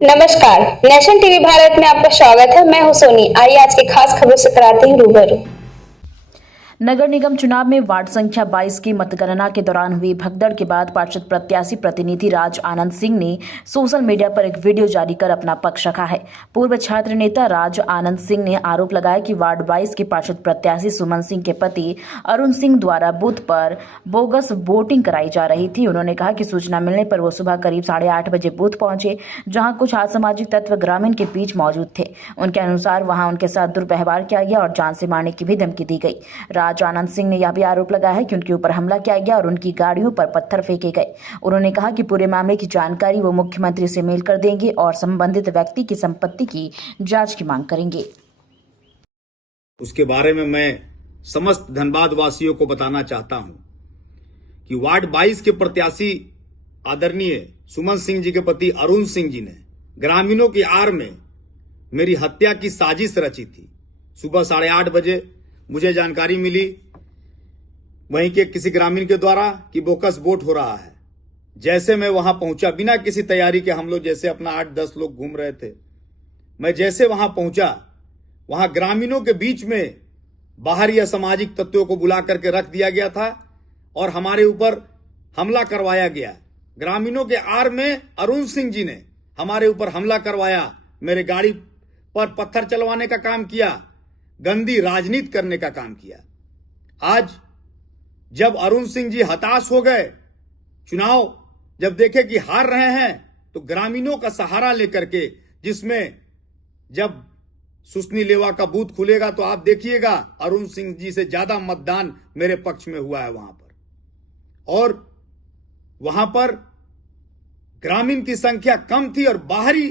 नमस्कार। Nation TV Bharat में आपका स्वागत है। मैं हूं सोनी। आइए आज की खास खबरों से कराते हैं रूबरू। नगर निगम चुनाव में वार्ड संख्या 22 की मतगणना के दौरान हुई भगदड़ के बाद पार्षद प्रत्याशी प्रतिनिधि राज आनंद सिंह ने सोशल मीडिया पर एक वीडियो जारी कर अपना पक्ष रखा है। पूर्व छात्र नेता राज आनंद सिंह ने आरोप लगाया कि वार्ड 22 के पार्षद प्रत्याशी सुमन सिंह के पति अरुण सिंह द्वारा बूथ पर बोगस वोटिंग कराई जा रही थी। उन्होंने कहा कि सूचना मिलने पर वो सुबह करीब 8:30 बजे बूथ पहुंचे, जहां कुछ असामाजिक तत्व ग्रामीण के बीच मौजूद थे। उनके अनुसार वहां उनके साथ दुर्व्यवहार किया गया और जान से मारने की भी धमकी दी गई। राज आनंद सिंह ने यह भी आरोप लगाया है कि उनके ऊपर हमला किया गया और उनकी गाड़ियों पर पत्थर फेंके गए। उन्होंने कहा कि पूरे मामले की जानकारी वो मुख्यमंत्री से मेल कर देंगे और संबंधित व्यक्ति की संपत्ति की जांच की मांग करेंगे। उसके बारे में मैं समस्त धनबाद वासियों को बताना चाहता हूं कि वार्ड 22 के प्रत्याशी आदरणीय सुमन सिंह जी के पति अरुण सिंह जी ने ग्रामीणों की आड़ में मेरी हत्या की साजिश रची थी। सुबह 8:30 बजे मुझे जानकारी मिली वहीं के किसी ग्रामीण के द्वारा कि बोकस वोट हो रहा है। जैसे मैं वहां पहुंचा, बिना किसी तैयारी के, हम लोग जैसे अपना 8-10 लोग घूम रहे थे, मैं जैसे वहां पहुंचा, वहां ग्रामीणों के बीच में बाहरी असामाजिक तत्वों को बुला करके रख दिया गया था और हमारे ऊपर हमला करवाया गया। ग्रामीणों के आड़ में अरुण सिंह जी ने हमारे ऊपर हमला करवाया, मेरे गाड़ी पर पत्थर चलवाने का काम किया, गंदी राजनीति करने का काम किया। आज जब अरुण सिंह जी हताश हो गए, चुनाव जब देखे कि हार रहे हैं, तो ग्रामीणों का सहारा लेकर के, जिसमें जब सुसनी लेवा का बूथ खुलेगा तो आप देखिएगा अरुण सिंह जी से ज्यादा मतदान मेरे पक्ष में हुआ है वहां पर। और वहां पर ग्रामीण की संख्या कम थी और बाहरी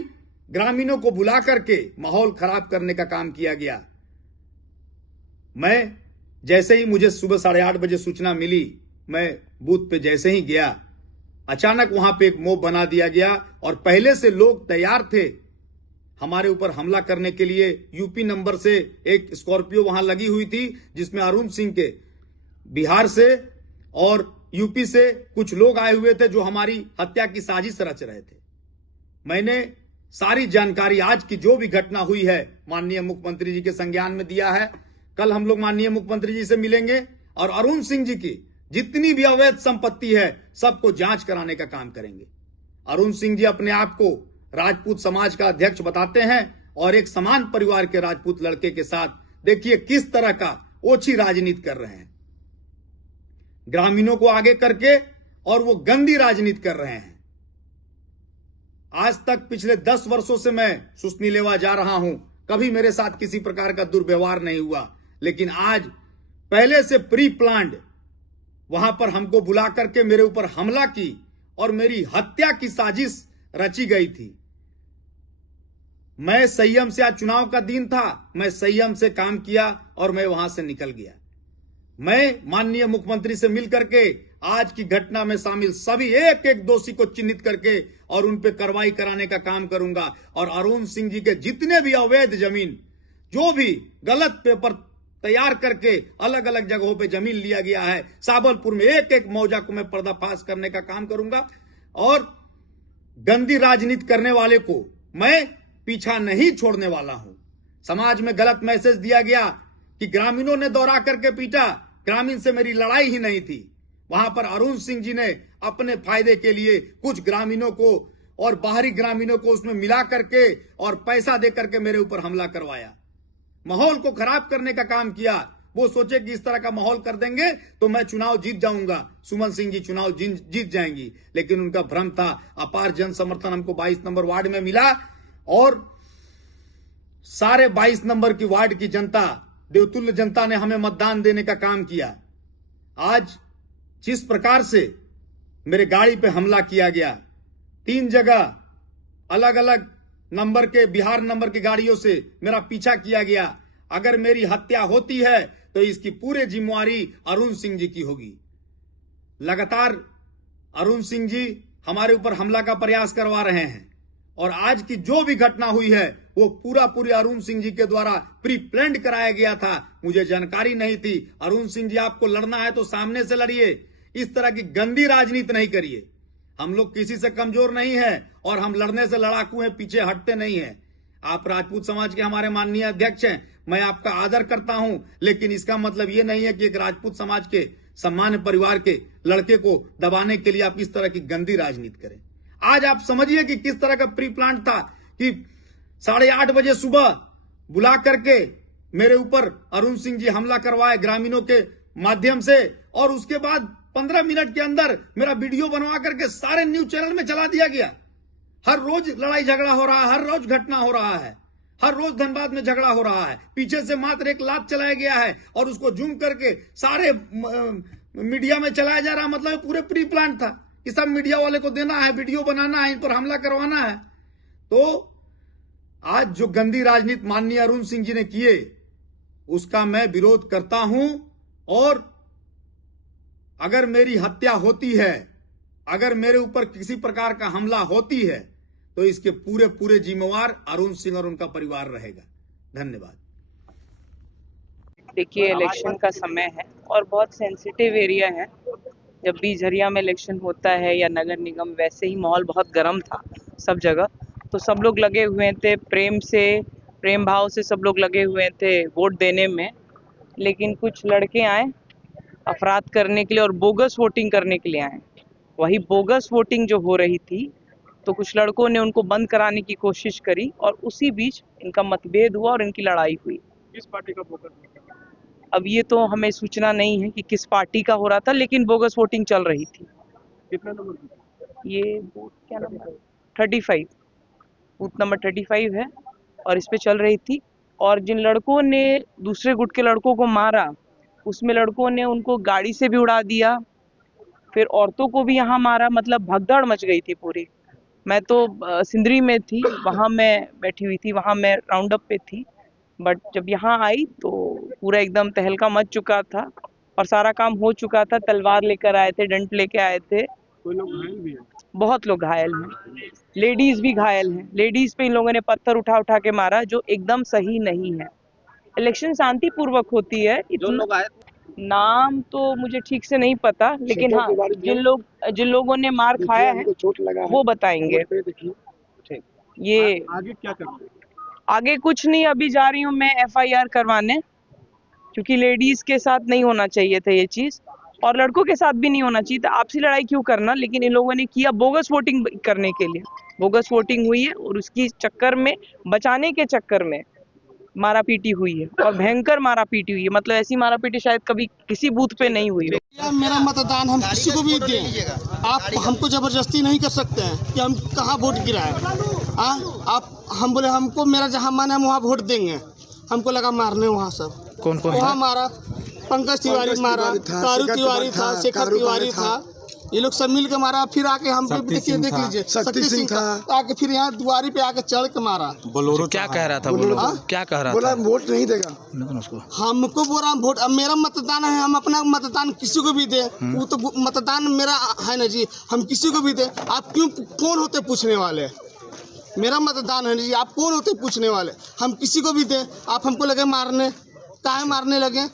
ग्रामीणों को बुला करके माहौल खराब करने का काम किया गया। मैं जैसे ही मुझे सुबह 8:30 बजे सूचना मिली, मैं बूथ पे जैसे ही गया, अचानक वहां पे एक मोब बना दिया गया और पहले से लोग तैयार थे हमारे ऊपर हमला करने के लिए। यूपी नंबर से एक स्कॉर्पियो वहां लगी हुई थी, जिसमें अरुण सिंह के बिहार से और यूपी से कुछ लोग आए हुए थे जो हमारी हत्या की साजिश रच रहे थे। मैंने सारी जानकारी आज की जो भी घटना हुई है माननीय मुख्यमंत्री जी के संज्ञान में दिया है। कल हम लोग माननीय मुख्यमंत्री जी से मिलेंगे और अरुण सिंह जी की जितनी भी अवैध संपत्ति है सबको जांच कराने का काम करेंगे। अरुण सिंह जी अपने आप को राजपूत समाज का अध्यक्ष बताते हैं और एक समान परिवार के राजपूत लड़के के साथ देखिए किस तरह का ओछी राजनीति कर रहे हैं, ग्रामीणों को आगे करके, और वो गंदी राजनीति कर रहे हैं। आज तक पिछले 10 वर्षों से मैं सुसनी लेवा जा रहा हूं, कभी मेरे साथ किसी प्रकार का दुर्व्यवहार नहीं हुआ, लेकिन आज पहले से प्री प्लान्ड वहां पर हमको बुला करके मेरे ऊपर हमला की और मेरी हत्या की साजिश रची गई थी। मैं संयम से, आज चुनाव का दिन था, मैं संयम से काम किया और मैं वहां से निकल गया। मैं माननीय मुख्यमंत्री से मिलकर के आज की घटना में शामिल सभी एक एक दोषी को चिन्हित करके और उन पे कार्रवाई कराने का काम करूंगा। और अरुण सिंह जी के जितने भी अवैध जमीन, जो भी गलत पेपर तैयार करके अलग अलग जगहों पे जमीन लिया गया है, साबलपुर में एक एक मौजा को मैं पर्दाफाश करने का काम करूंगा। और गंदी राजनीति करने वाले को मैं पीछा नहीं छोड़ने वाला हूं। समाज में गलत मैसेज दिया गया कि ग्रामीणों ने दौड़ा करके पीटा, ग्रामीण से मेरी लड़ाई ही नहीं थी। वहां पर अरुण सिंह जी ने अपने फायदे के लिए कुछ ग्रामीणों को और बाहरी ग्रामीणों को उसमें मिला करके और पैसा दे करके मेरे ऊपर हमला करवाया, माहौल को खराब करने का काम किया। वो सोचे कि इस तरह का माहौल कर देंगे तो मैं चुनाव जीत जाऊंगा, सुमन सिंह जी चुनाव जीत जाएंगी, लेकिन उनका भ्रम था। अपार जन समर्थन हमको 22 नंबर वार्ड में मिला और सारे 22 नंबर की वार्ड की जनता, देवतुल्य जनता ने हमें मतदान देने का काम किया। आज जिस प्रकार से मेरे गाड़ी पे हमला किया गया, 3 जगह अलग अलग नंबर के, बिहार नंबर की गाड़ियों से मेरा पीछा किया गया, अगर मेरी हत्या होती है तो इसकी पूरी जिम्मेवारी अरुण सिंह जी की होगी। लगातार अरुण सिंह जी हमारे ऊपर हमला का प्रयास करवा रहे हैं और आज की जो भी घटना हुई है वो पूरी अरुण सिंह जी के द्वारा प्री प्लान्ड कराया गया था। मुझे जानकारी नहीं थी। अरुण सिंह जी, आपको लड़ना है तो सामने से लड़िए, इस तरह की गंदी राजनीति नहीं करिए। हम लोग किसी से कमजोर नहीं है और हम लड़ने से लड़ाकू हैं, पीछे हटते नहीं हैं। आप राजपूत समाज के हमारे माननीय अध्यक्ष हैं, मैं आपका आदर करता हूं, लेकिन इसका मतलब ये नहीं है कि एक राजपूत समाज के सम्मान्य परिवार के लड़के को दबाने के लिए आप इस तरह की गंदी राजनीति करें। आज आप समझिए कि किस तरह का प्री प्लान था कि 8:30 बजे सुबह बुला करके मेरे ऊपर अरुण सिंह जी हमला करवाए ग्रामीणों के माध्यम से, और उसके बाद 15 मिनट के अंदर मेरा वीडियो बनवा करके सारे न्यूज चैनल में चला दिया गया। हर रोज लड़ाई झगड़ा हो रहा है, हर रोज घटना हो रहा है, हर रोज धनबाद में झगड़ा हो रहा है। पीछे से मात्र एक लात चलाया गया है और उसको जूम करके सारे मीडिया में चलाया जा रहा। मतलब पूरे प्री प्लान था कि सब मीडिया वाले को देना है, वीडियो बनाना है, इन पर हमला करवाना है। तो आज जो गंदी राजनीति माननीय अरुण सिंह जी ने किए उसका मैं विरोध करता हूं, और अगर मेरी हत्या होती है, अगर मेरे ऊपर किसी प्रकार का हमला होती है, तो इसके पूरे पूरे जिम्मेवार अरुण सिंह और उनका परिवार रहेगा। धन्यवाद। देखिए, इलेक्शन का समय है और बहुत सेंसिटिव एरिया है। जब भी झरिया में इलेक्शन होता है या नगर निगम, वैसे ही माहौल बहुत गर्म था सब जगह। तो सब लोग लगे हुए थे, प्रेम भाव से सब लोग लगे हुए थे वोट देने में। लेकिन कुछ लड़के आए अफराद करने के लिए और बोगस वोटिंग करने के लिए आए। वही बोगस वोटिंग जो हो रही थी, तो कुछ लड़कों ने उनको बंद कराने की कोशिश करी और उसी बीच इनका मतभेद हुआ और इनकी लड़ाई हुई। किस पार्टी का बोगस? अब ये तो हमें सूचना नहीं है कि किस पार्टी का हो रहा था, लेकिन बोगस वोटिंग चल रही थी। कितना नंबर की? ये बूथ क्या नंबर? 35, बूथ नंबर 35 है और इस पे चल रही थी। और जिन लड़कों ने दूसरे गुट के लड़कों को मारा, उसमें लड़कों ने उनको गाड़ी से भी उड़ा दिया, फिर औरतों को भी यहाँ मारा। मतलब भगदड़ मच गई थी पूरी। मैं तो सिंदरी में थी, वहाँ मैं बैठी हुई थी, वहाँ मैं राउंड अप पे थी। बट जब यहाँ आई तो पूरा एकदम तहलका मच चुका था और सारा काम हो चुका था। तलवार लेकर आए थे, डंड लेके आए थे। कोई लोग घायल भी हैं? बहुत लोग घायल हैं, लेडीज भी घायल हैं। लेडीज पे इन लोगों ने पत्थर उठा उठा के मारा, जो एकदम सही नहीं है। इलेक्शन शांतिपूर्वक होती है। जो लोग आए नाम तो मुझे ठीक से नहीं पता, लेकिन हाँ, जिन लोगों ने मार खाया है चोट लगा वो बताएंगे। ये आगे क्या करते हैं? आगे कुछ नहीं, अभी जा रही हूँ मैं FIR करवाने, क्योंकि लेडीज के साथ नहीं होना चाहिए था ये चीज और लड़कों के साथ भी नहीं होना चाहिए था। आपसी लड़ाई क्यों करना? लेकिन इन लोगों ने किया बोगस वोटिंग करने के लिए। बोगस वोटिंग हुई है और उसकी चक्कर में, बचाने के चक्कर में मारा पीटी हुई है और भयंकर मारा पीटी हुई है। मतलब ऐसी मारा पीटी शायद कभी किसी बूथ पे नहीं हुई हो। मेरा मतदान हम किसी को भी दें, आप हमको जबरदस्ती नहीं कर सकते हैं कि हम कहाँ वोट गिराएं। आप हम बोले हमको मेरा जहाँ मन है वहाँ वोट देंगे। हमको लगा मारने वहाँ सब कौन वहाँ मारा, पंकज तिवारी मारा, तारू तिवारी था, शेखर तिवारी था, ये लोग सब मिल के मारा। फिर आके हम पे देखिए, देख लीजिए, शक्ति सिंह था, आके फिर यहाँ दुआरी पे आके चढ़ के मारा। बोलोरो क्या कह रहा था? बोलोरो क्या कह रहा था? वोट नहीं देगा हमको, बोल रहा वोट। अब मेरा मतदान है, हम अपना मतदान किसी को भी दे। वो तो मतदान मेरा है ना जी, हम किसी को भी दे। आप क्यों, कौन होते पूछने वाले? मेरा मतदान है जी, आप कौन होते पूछने वाले? हम किसी को भी दें। आप हमको लगे मारने, काहे मारने लगे?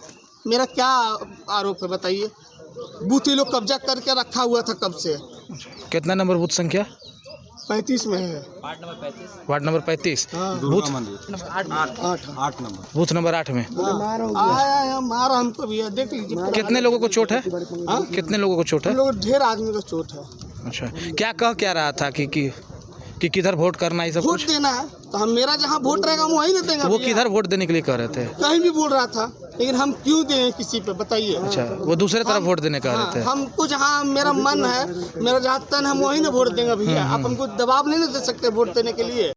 मेरा क्या आरोप है बताइए? बूथ ये लोग कब्जा करके रखा हुआ था कब से। कितना नंबर बूथ संख्या? 35 में है। Ward number 35। Booth 8 number, booth number 8 में आया मारा हमको भी है, देख लीजिए। कितने लोगों को चोट है? कितने लोगों को चोट है? लोग ढेर आदमी को चोट है। अच्छा, क्या रहा था कि किधर वोट करना, ये सब वोट कुछ देना है तो हम, मेरा जहाँ वोट रहेगा हम वहीं ना देंगे। वो किधर वोट देने के लिए कह रहे थे? कहीं भी बोल रहा था, लेकिन हम क्यों दें किसी पे बताइए? अच्छा, वो दूसरे तरफ वोट देने कह रहे थे। हमको जहाँ मेरा मन है, मेरा जहाँ तन, हम वहीं ना वोट देंगे भैया। आप हमको दबाव नहीं ना दे सकते वोट देने के लिए।